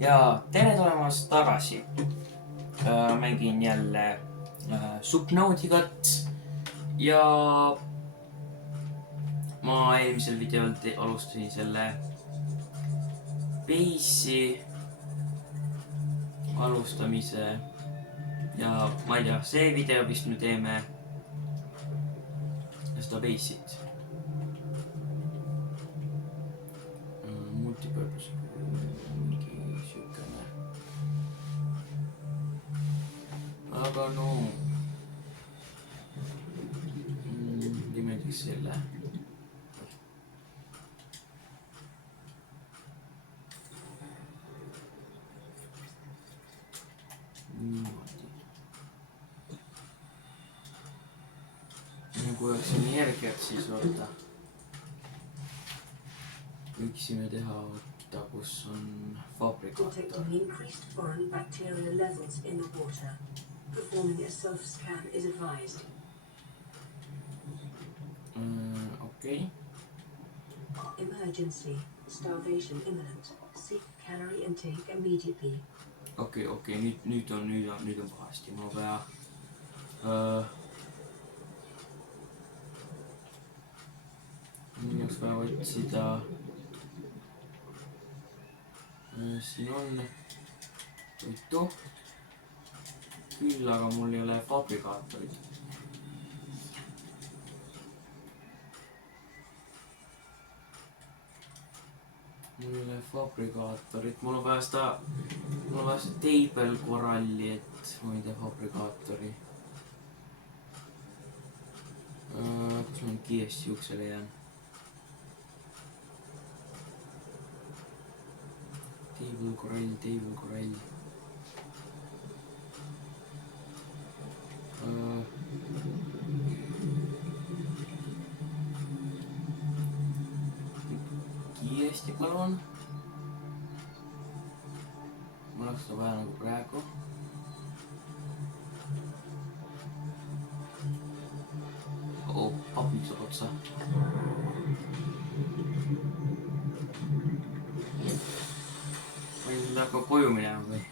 Ja tere tulemast tagasi. Mängin jälle Subnauticat ja ma eelmisel videol alustasin selle base'i alustamise ja ma ei tea, see video vist me teeme seda base'it. Multipurpose. Mingi siukene. Aga no nimetas selle. Niimoodi. Kui oleks energiat, siis vaata võiksime teha võtta, kus on fabrikaator. Detecting increased foreign bacterial levels in the water. Performing a self-scan is advised. Okei. Emergency. Starvation imminent. Seek calorie intake immediately. Okei, nüüd on pahasti. Ma pea nüüd oleks vaja otsida. Siin on toitu. Küll, aga mul ei ole fabrikaatorit. Mul ei ole fabrikaatorit. Mul on vaja seda table koralli, et hoida fabrikaatori. Kus ma nüüd kiiresti juuksele jään? Table korall. Kiiresti palun. Mul oleks seda vaja nagu praegu. Papik saab otsa. Ma ei nüüd hakka koju minema või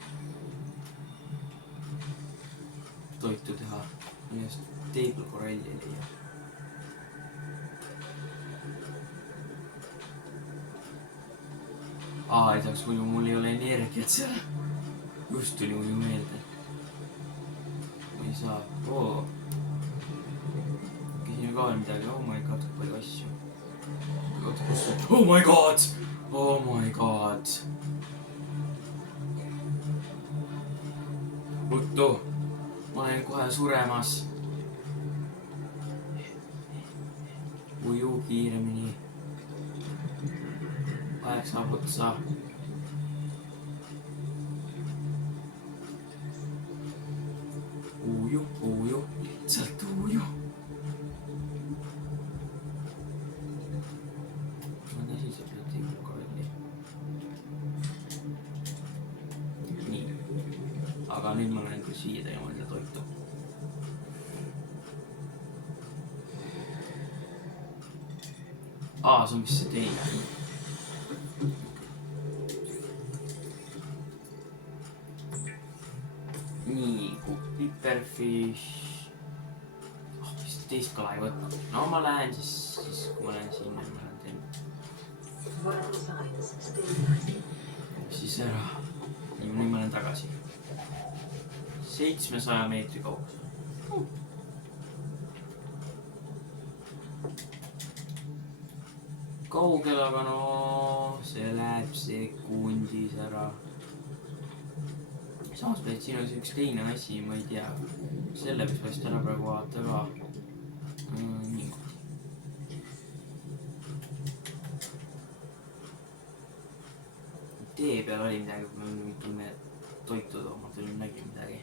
toitu teha. Millest table koralli leia. Ei saaks muidu, mul ei ole energiat seal. Just tuli muidu meelde. Ma ei saa. Käsime ka midagi. Oh my god, kui palju asju. Oh my god. Ruttu. Ma olen kohe suremas. Uju kiiremini. Aeg saab otsa. Uju. Lihtsalt uju. Ma tasin seda table koralli. Nii. Aga nüüd ma lähen küll siia tegema enda toitu. See on vist see teine. Nii, piperfish. Vist teist kala ei võtnud. No ma lähen siis kui ma lähen sinna, ma lähen teema. Siis ära. Nüüd ma lähen tagasi. 700 meetri kaugusel. Kaugel, aga no see läheb sekundis ära. Samas pead siin on see üks teine asi, ma ei tea. Selle võiks vast ära praegu vaata ka. Niimoodi. Tee peal oli midagi, kui me tulime toitu tooma, nägime midagi.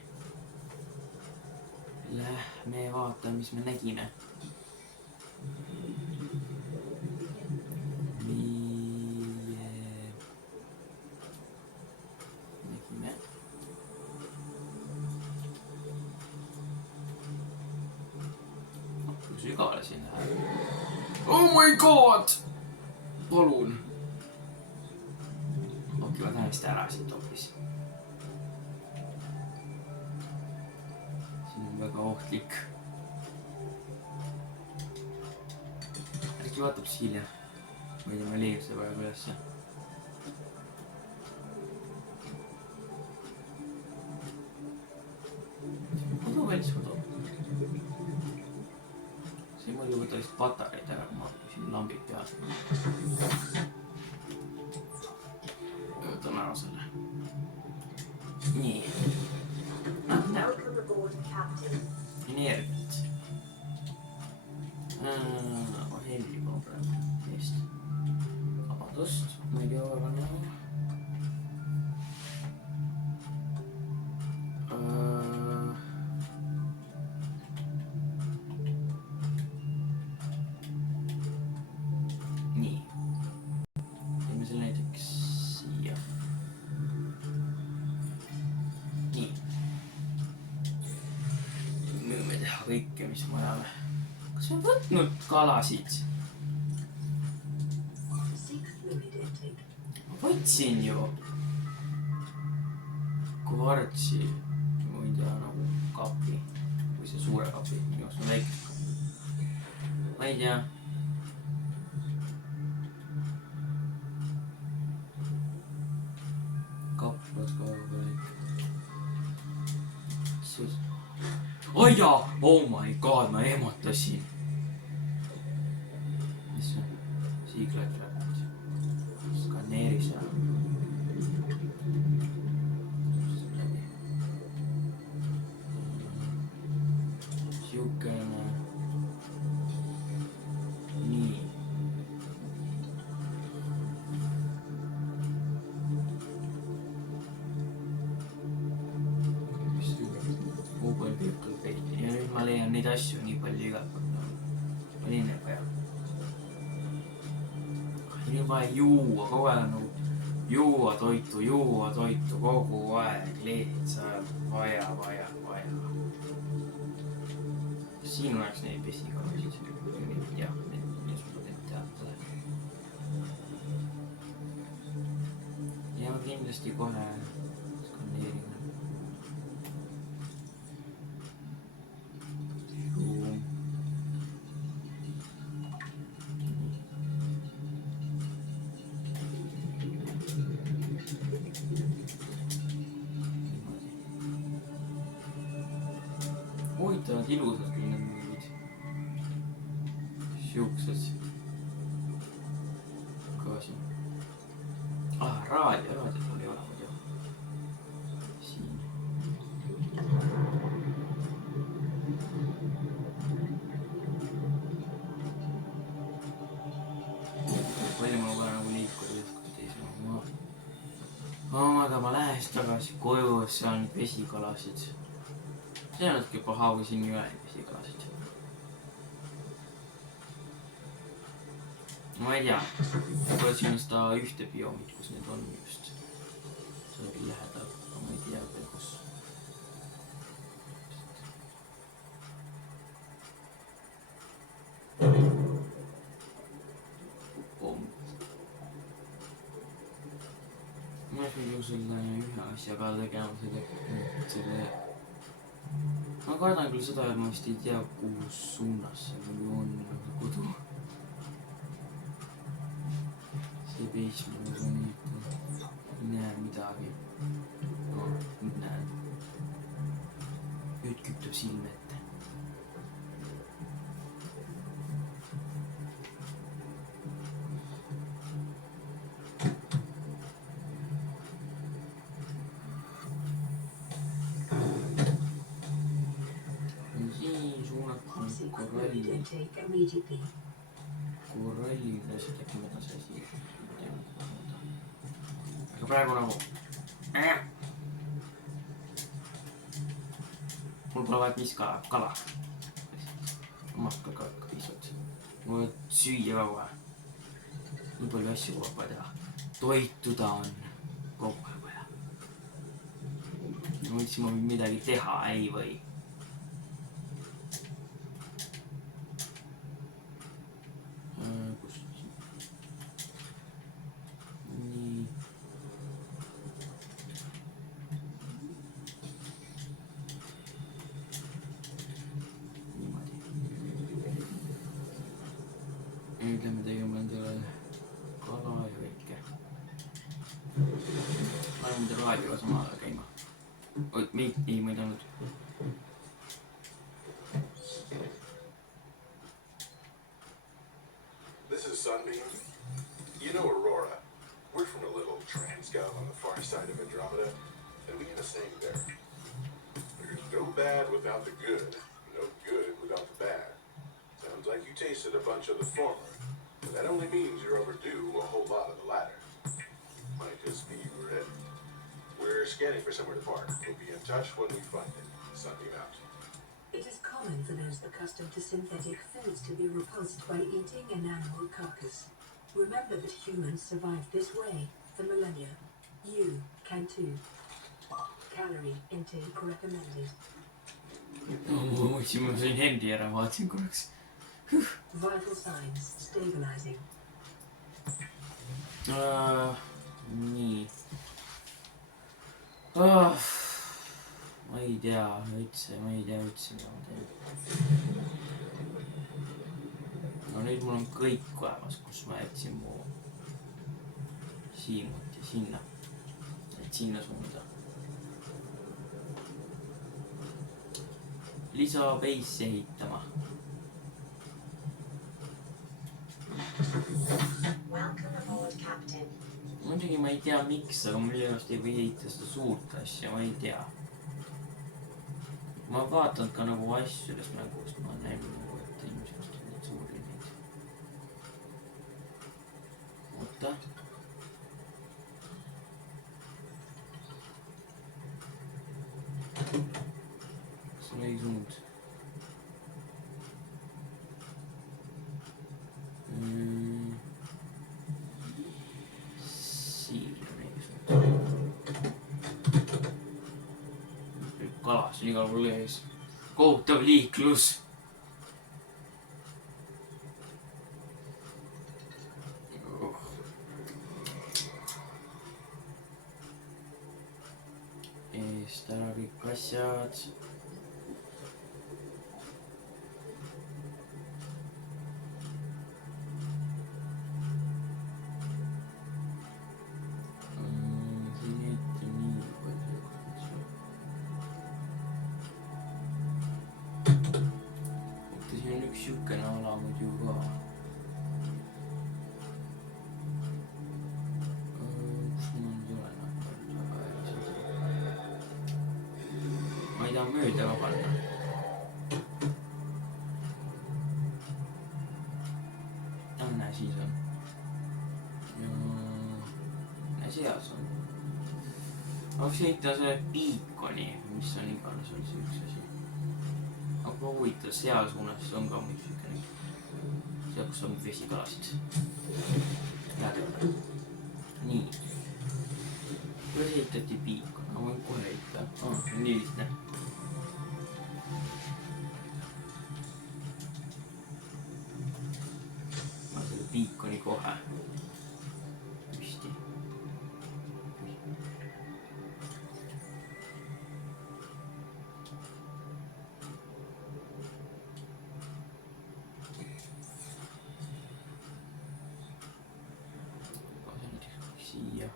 Lähme vaatame, mis me nägime. Sügavale siin läheb. Oh my god! Palun! Okei, ma lähen vist ära siit hoopis. siin on väga ohtlik. äkki vaatab siia. ma ei tea, ma leian seda praegu ülesse. kodu välis kodu. see muidu võta vist patareid ära, kui ma siin lambid peal. võtan ära selle. nii. energiat. helgi palun praegu eest. vabandust, ma ei tea, aga näha. nii. teeme selle näiteks siia. nii. võime teha kõike, mis me ajame. kas me võtnud kalasid? ma võtsin ju. kvartsi. ma ei tea, nagu kapi. või see suure kapi. minu arust on väikest kapi. ma ei tea. kappad ka väga väike. oi jaa! Oh my god, ma ehmatasin. mis see on? Secret Rapid. Skaneeri seal. siukene. nii. ja nüüd ma leian neid asju nii palju igalt poolt. ma leian neid vaja. nüüd vaja juua, kogu aeg on nagu juua toitu, kogu aeg lihtsalt vaja. siin oleks neid vesikalasid. jah, need suudab neid teatada. ja ma kindlasti kohe skaneerin. huvitavad ilusad küll need mingid siuksed kõvasid. raadiot mul ei ole muidu siin. palju mul vaja nagu liikuda ühtkord teise aga ma lähen siis tagasi koju, seal on vesikalasid. see on natuke paha, kui siin ei ole vesikalasid. ma ei tea, võib-olla siin on seda ühte bioomit, kus need on just. see oli lähedal, aga ma ei tea veel kus. ma pean ju selle ühe asja ka tegema, selle ma kardan küll seda, et ma vist ei tea, kuhu suunas see mul on kodu. see peis mul on ei näe midagi. no nüüd näen. nüüd küptab silm ette. korrallid asjad, äkki ma võtan selle siia. aga praegu nagu mul pole vaja mis kala. matka pisut. mul on süüa ka kohe. nii palju asju kogu aeg vaja teha. toituda on kogu aeg vaja. ma mõtlesin, ma võin midagi teha, ei või. nüüd lähme tegema endale kala ja kõike. Lähme enda raadioga samal ajal käima. Ei, ma ei tahtnud. This is Sunbeam. You know Aurora. We're from a little transgov on the far side of Andromeda, and we have a saying there. There's no bad without the good, no good without the bad. Sounds like you tasted a bunch of the former, but that only means you're overdue a whole lot of the latter. Might just be you were ready. We're scanning for somewhere to park. We'll be in touch when we find it. Sunbeam out. It is common for those accustomed to synthetic foods to be repulsed by eating an animal carcass. Remember that humans survived this way for millennia. You can too. Calorie intake recommended. Ma sõin hendi ära, vaatasin korraks. Vital signs stabilizing. Nii. Ma ei tea üldse, mida ma teen. No nüüd mul on kõik olemas, kus ma jätsin mu siimut ja sinna. Et sinna suunda. Lisa base ehitama. Welcome aboard, Captain. Muidugi ma ei tea miks, aga mille jaoks ei või ehitada seda suurt asja, ma ei tea. Ma olen vaatanud ka nagu asju selles mängus, ma olen näinud nagu, et inimesed kasutavad neid suuri neid. Oota. Kas on õige suund? Kalas on igal pool ees. Kohutav liiklus. Eest ära kõik asjad. Siukene ala muidu ka. Kus ma nüüd olen? Ma ei taha mööda ka panna. Näe, siis on. Ja näe, seas on. Ma võiks ehitada selle piikoni, mis on iganes oli see üks asi. Aga huvitav, seal suunas on ka muidu siukene. Seal, kus on vesikalasid. Jäädega. Nii. Kuidas ehitati piikon? Ma võin kohe ehitada. Nii lihtne. Ma selle piikoni kohe. Püsti. Siia.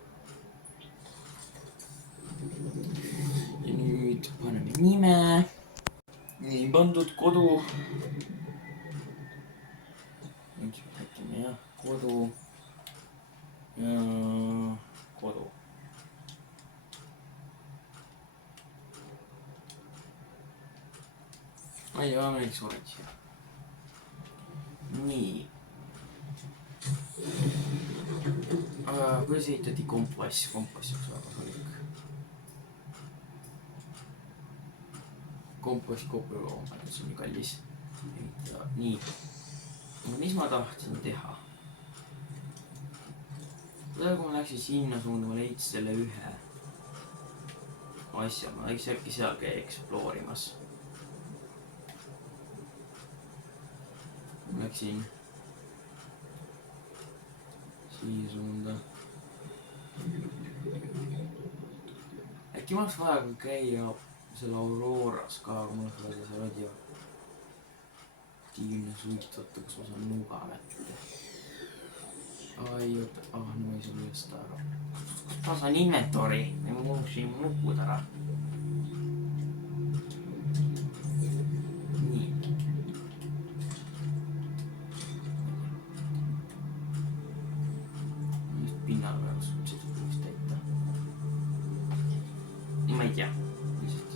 Ja nüüd paneme nime. Nii pandud kodu. Nüüd ütleme jah, kodu. Ja kodu. Ma ei tea, miks orange. Nii. Kuidas ehitati kompass? Kompass oleks väga kasulik. Kompass kooperilooma, see on nii kallis. Nii. Mis ma tahtsin teha? Kui ma läksin sinna suunda, ma leidsin selle ühe asja. Ma läksin äkki seal käia exploorimas. Ma läksin siia suunda. Äkki ma oleks vaja käia selle Auroras ka, kui mul oleks vaja see radioaktiivne suit võtta, kus ma saan nuga kätte. Ai oota, no ei saa myöstä ära. Taas on inventory, me muusin nukud ära. Nii. Just pinnal peal suhteliselt võiks täita. Ma ei tea, lihtsalt.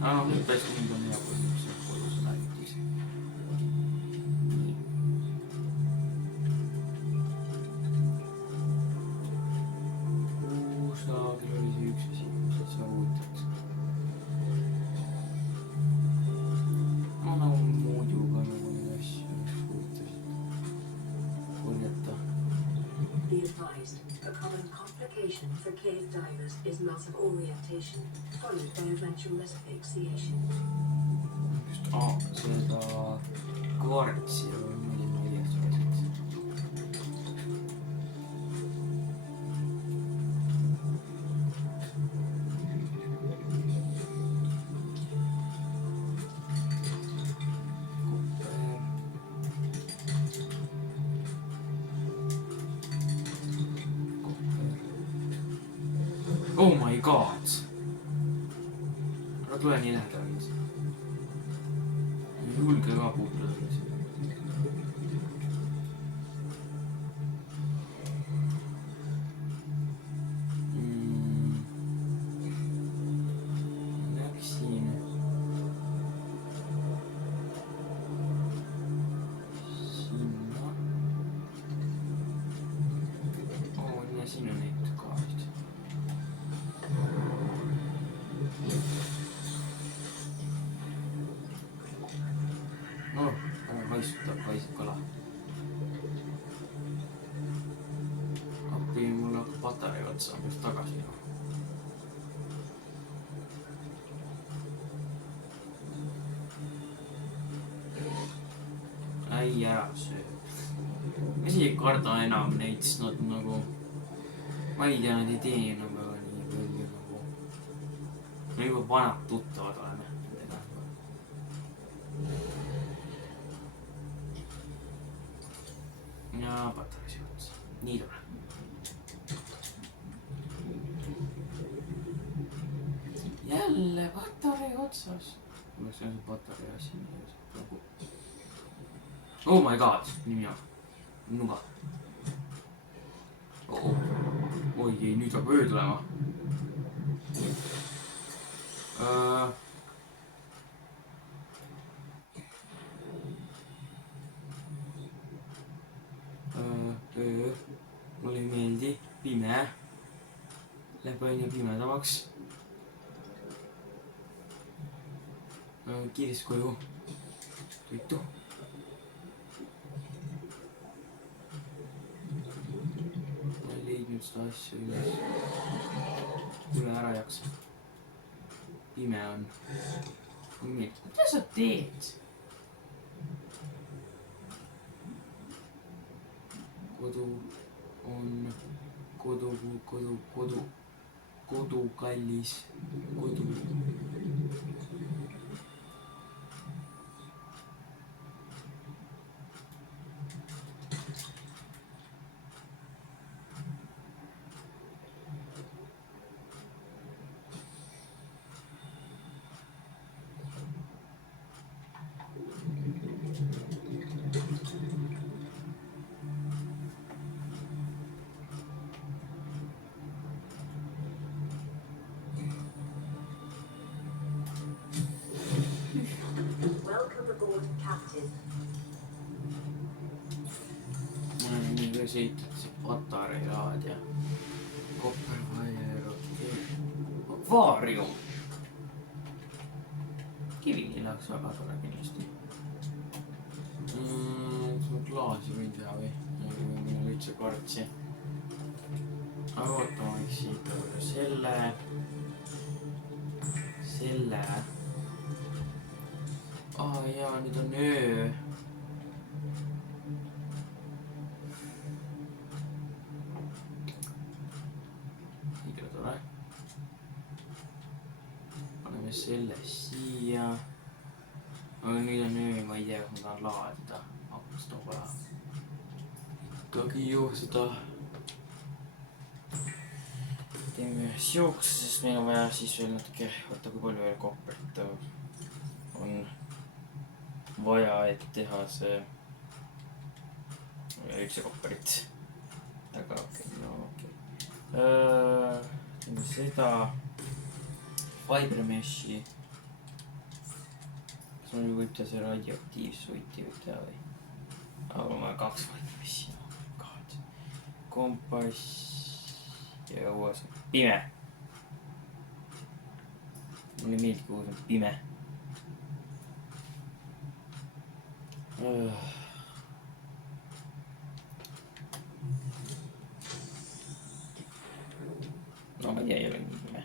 Aga nüüd tõesti mind on hea põhjus, et kodus on äritis. Nii. Kuusaagil oli see üks asi, mis see huvitaks. No nagu muiduga nagu neid asju, mis huvitasid korjata. Be advised, a common complication for cave divers is loss of orientation, followed by eventual asphyxiation. Just seda kvartsi või milline õieti asjad. Oh my god! Ära tule nii lähedale. Ei julge ka puutuda. Läksin. Sinna. Ja siin on neid ka vist. No, haisub kala. Appi, mul hakkab patarei otsa, peaks tagasi minema. Ei ära söö. Ma isegi ei karda enam neid, sest nad nagu... Ma ei tea, nad ei tee nagu nii palju nagu... Me juba vanad tuttavad oleme nendega. Ja patarei otsa. Nii tore. Jälle patarei otsas. Oleks see patarei asi. Oh my god, nimi on nuga. Oi ei, nüüd hakkab öö tulema. Mulle ei meeldi, pime. Läheb aina pimedamaks. Kiiresti koju. Toitu. Ma ei leidnud seda asja üles. Üle ära jaksa. Pime on. Mida sa teed? Kodu on kodu kallis, kodu. Welcome aboard, Captain. Nii ka ehitatud see patareilaad ja koppervaier, akvaarium. Kivini läheks väga tore kindlasti. Klaasi võin teha või? Minul üldse kvartsi. Aga ootama võiks siit selle. Jaa, nüüd on öö. Iga tore. Paneme selle siia. Aga nüüd on öö, ma ei tea, kas ma tahan laadida. Hakkas too pole. togi ju seda teeme ühes jooksu, sest meil on vaja siis veel natuke, oota kui palju veel kopperit on vaja, et teha see üldse kopperit. Aga okei, no okei. Teeme seda fiber meshi. Kas mul võib teha see radioaktiivsuiti võib teha või? Aga mul on vaja 2 fiber meshi. Kompass ja uues pime. Mulle meeldib, kui uus on pime. No ma ei tea, ei ole nii pime.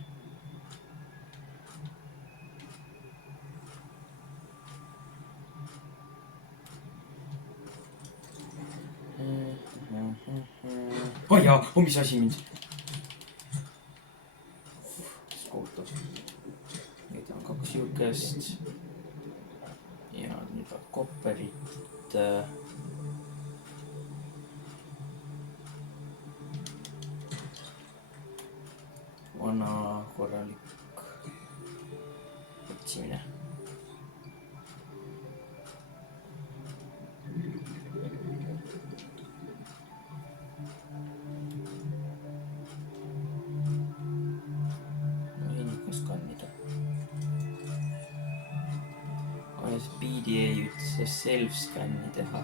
Oh jaa, mis asi mind? Kohutav. Neid on 2 siukest. Ja nüüd on kopperit. Vana korralik otsimine. Speedi ei ütle self-scan'i teha.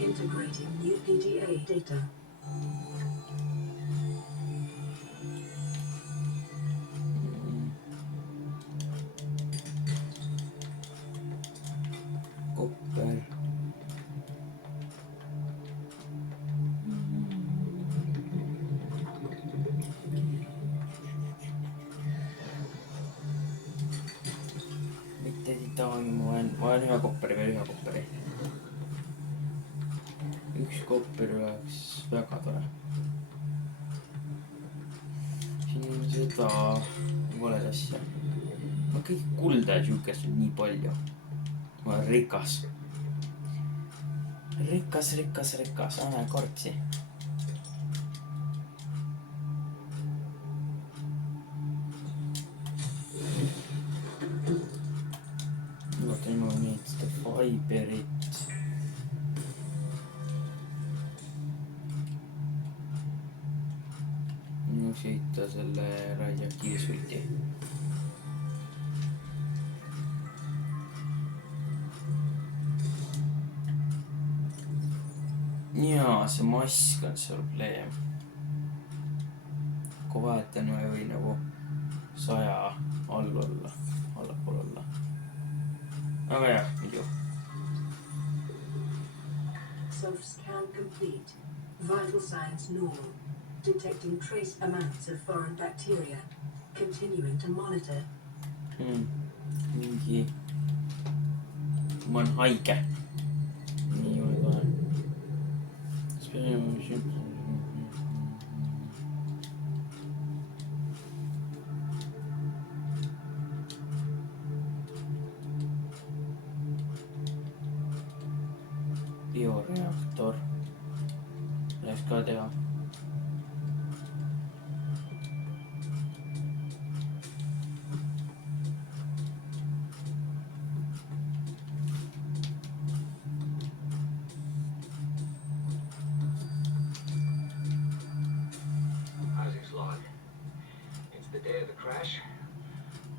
Integrating new PDA data. Kopper. Ma olen ühe kopperi, veel ühe kopperi. Üks kopper oleks väga tore. Siin on seda valed asja. Ma kõik kulda ja siukest on nii palju. Ma olen rikas. Rikas, anna kortsi. Fiberit. No sõita selle radioaktiivsuiti. Jaa, see mask on see probleem. Kui vahetan või nagu 100 all olla, allapool olla. Aga jah, muidu. Self-scan complete. Vital signs normal. Detecting trace amounts of foreign bacteria. Continuing to monitor. Mingi... Ma olen haige. Nii juurde olen. Bioreaktor. Läks ka teha. Isaac's log. It's the day of the crash.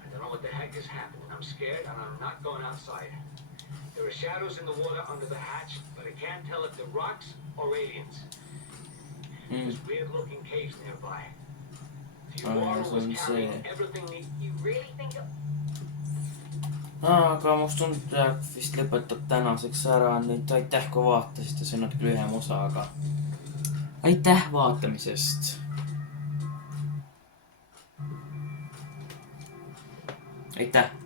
I don't know what the heck is happening. I'm scared and I'm not going outside. There are shadows in the water under the hatch, but I can't tell if they're rocks or aliens. There's weird-looking caves nearby. If Laura was carrying everything you really think of... Aga must tundub, et vist lõpetab tänaseks ära. Nüüd aitäh, kui vaatasite. See on natuke lühem osa, aga... Aitäh vaatamisest! Aitäh!